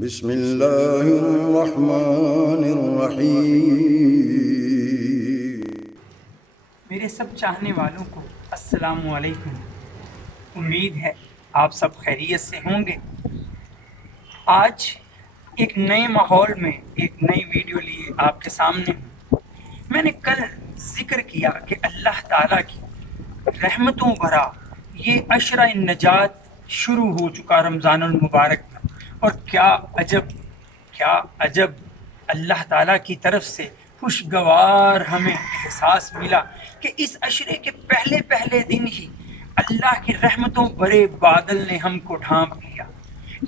بسم اللہ الرحمن الرحیم۔ میرے سب چاہنے والوں کو السلام علیکم۔ امید ہے آپ سب خیریت سے ہوں گے۔ آج ایک نئے ماحول میں ایک نئی ویڈیو لیے آپ کے سامنے ہوں۔ میں نے کل ذکر کیا کہ اللہ تعالیٰ کی رحمتوں بھرا یہ عشرہ نجات شروع ہو چکا رمضان المبارک میں، اور کیا عجب اللہ تعالیٰ کی طرف سے خوشگوار ہمیں احساس ملا کہ اس عشرے کے پہلے دن ہی اللہ کی رحمتوں بھرے بادل نے ہم کو ڈھانپ لیا۔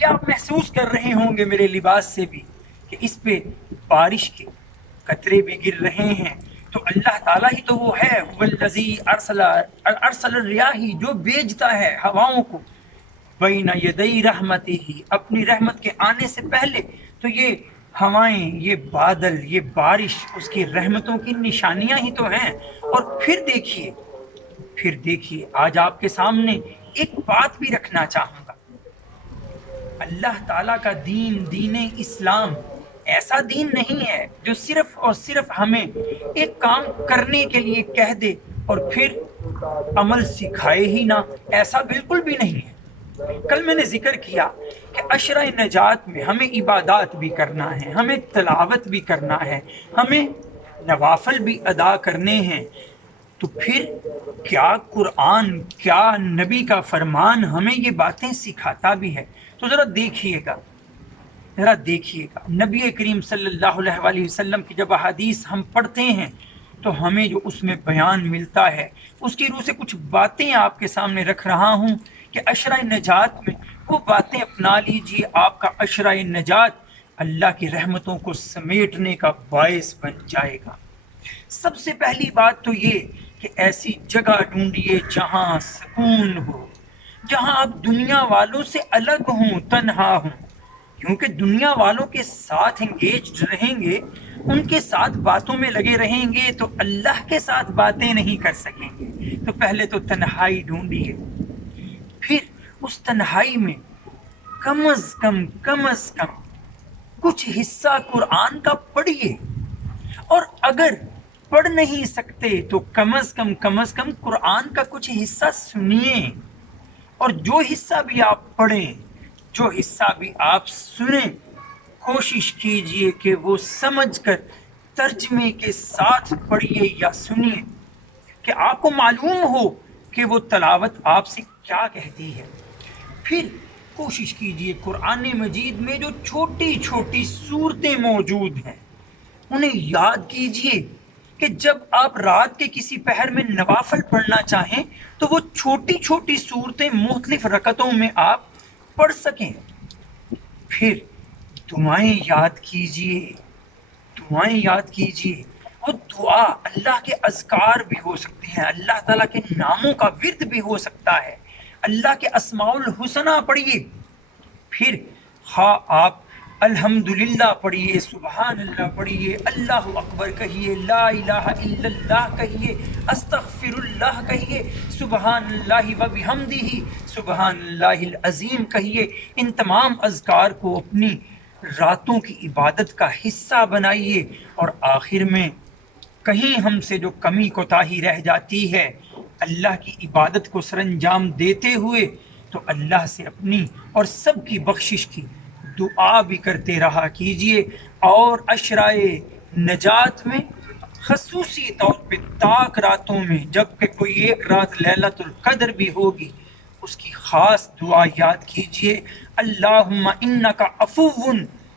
یا آپ محسوس کر رہے ہوں گے میرے لباس سے بھی کہ اس پہ بارش کے قطرے بھی گر رہے ہیں، تو اللہ تعالیٰ ہی تو وہ ہے، والذی ارسل الرياح، جو بھیجتا ہے ہواؤں کو بین یدی رحمتہ، اپنی رحمت کے آنے سے پہلے۔ تو یہ ہوائیں، یہ بادل، یہ بارش اس کی رحمتوں کی نشانیاں ہی تو ہیں۔ اور پھر دیکھیے آج آپ کے سامنے ایک بات بھی رکھنا چاہوں گا۔ اللہ تعالیٰ کا دین اسلام ایسا دین نہیں ہے جو صرف اور صرف ہمیں ایک کام کرنے کے لیے کہہ دے اور پھر عمل سکھائے ہی نہ، ایسا بالکل بھی نہیں ہے۔ کل میں نے ذکر کیا کہ عشرہ نجات میں ہمیں عبادات بھی کرنا ہے، ہمیں تلاوت بھی کرنا ہے، ہمیں نوافل بھی ادا کرنے ہیں۔ تو پھر کیا قرآن، کیا نبی کا فرمان ہمیں یہ باتیں سکھاتا بھی ہے؟ تو ذرا دیکھیے گا نبی کریم صلی اللہ علیہ وآلہ وسلم کی جب احادیث ہم پڑھتے ہیں تو ہمیں جو اس میں بیان ملتا ہے، اس کی روح سے کچھ باتیں آپ کے سامنے رکھ رہا ہوں کہ عشرہ نجات میں وہ باتیں اپنا لیجئے، آپ کا عشرہ نجات اللہ کی رحمتوں کو سمیٹنے کا باعث بن جائے گا۔ سب سے پہلی بات تو یہ کہ ایسی جگہ ڈھونڈیے جہاں سکون ہو، جہاں آپ دنیا والوں سے الگ ہوں، تنہا ہوں، کیونکہ دنیا والوں کے ساتھ انگیجڈ رہیں گے، ان کے ساتھ باتوں میں لگے رہیں گے تو اللہ کے ساتھ باتیں نہیں کر سکیں گے۔ تو پہلے تو تنہائی ڈھونڈیے، پھر اس تنہائی میں کم از کم کچھ حصہ قرآن کا پڑھیے، اور اگر پڑھ نہیں سکتے تو کم از کم قرآن کا کچھ حصہ سنیے، اور جو حصہ بھی آپ پڑھیں، جو حصہ بھی آپ سنیں، کوشش کیجئے کہ وہ سمجھ کر ترجمے کے ساتھ پڑھیے یا سنیے، کہ آپ کو معلوم ہو کہ وہ تلاوت آپ سے کیا کہتی ہے۔ پھر کوشش کیجئے قرآن مجید میں جو چھوٹی چھوٹی صورتیں موجود ہیں انہیں یاد کیجئے، کہ جب آپ رات کے کسی پہر میں نوافل پڑھنا چاہیں تو وہ چھوٹی چھوٹی صورتیں مختلف رکعتوں میں آپ پڑھ سکیں۔ پھر دعائیں یاد کیجئے، وہ دعا اللہ کے اذکار بھی ہو سکتے ہیں، اللہ تعالیٰ کے ناموں کا ورد بھی ہو سکتا ہے، اللہ کے اسماء الحسنہ پڑھیے۔ پھر آپ الحمدللہ پڑھیے، سبحان اللہ پڑھیے، اللہ اکبر کہیے، لا الہ الا اللہ کہیے، استغفر اللہ کہیے، سبحان اللہ و بحمدہ، سبحان اللہ العظیم کہیے۔ ان تمام اذکار کو اپنی راتوں کی عبادت کا حصہ بنائیے، اور آخر میں کہیں ہم سے جو کمی کوتاہی رہ جاتی ہے اللہ کی عبادت کو سر انجام دیتے ہوئے، تو اللہ سے اپنی اور سب کی بخشش کی دعا بھی کرتے رہا کیجئے۔ اور عشرہ نجات میں خصوصی طور پہ تاک راتوں میں، جب کہ کوئی ایک رات لیلۃ القدر بھی ہوگی، اس کی خاص دعا یاد کیجئے، اللہم انک عفو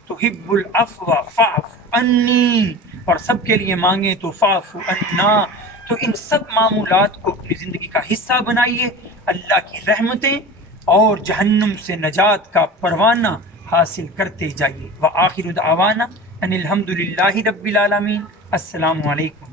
تحب العفو فاعف عنی، اور سب کے لیے مانگیں تو فاعف عنا۔ تو ان سب معمولات کو اپنی زندگی کا حصہ بنائیے، اللہ کی رحمتیں اور جہنم سے نجات کا پروانہ حاصل کرتے جائیے۔ وآخر دعوانا ان الحمد للہ رب العالمین۔ السلام علیکم۔